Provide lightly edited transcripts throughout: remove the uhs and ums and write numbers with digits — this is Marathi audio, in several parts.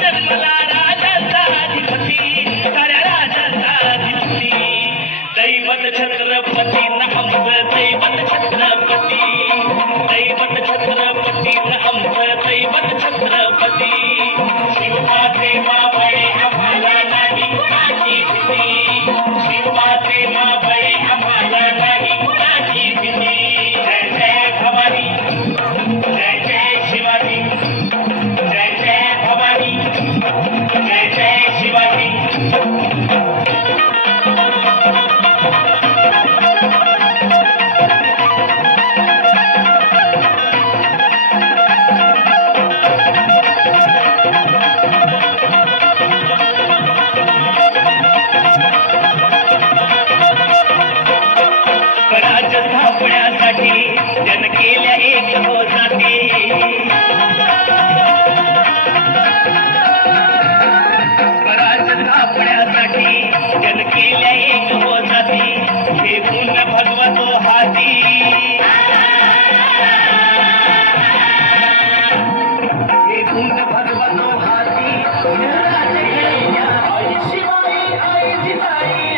जन्मला राजाचा अधिपती, साऱ्या राजाचा अधिपती. दैवत छत्रपती न आमचं दैवत छत्रपती, दैवत छत्रपती न आमचं दैवत छत्रपती. शिवबाचे मावळे आम्हाला नाही कुणाची भीती, शिवबाचे मावळे आम्हाला नाही कुणाची भीती. जय जय भवानी, जय जय शिवाजी, जय जय भवानी, जय जय शिवाजी. राज स्थापण्यासाठी जन केल्या एक हो जाते, राज स्थापण्यासाठी जन केल्या एक हो जाते. हे गुण भगवतो हाती, हे गुण भगवतो हाती. आई शिवाई आई जिजाई,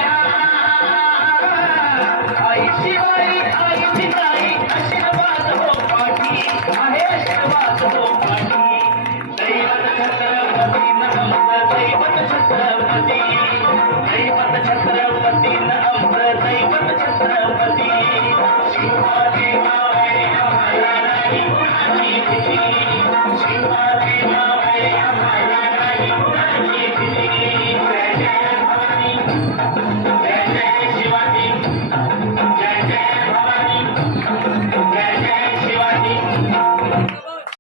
आई शिवाई आई जिजाई, आशीर्वाद हो पाठी, आहे आशीर्वाद हो पाठी. दैवत छत्रपती न आमचं दैवत छत्रपती, दैवत छत्रपती न आमचं दैवत छत्रपती. शिवा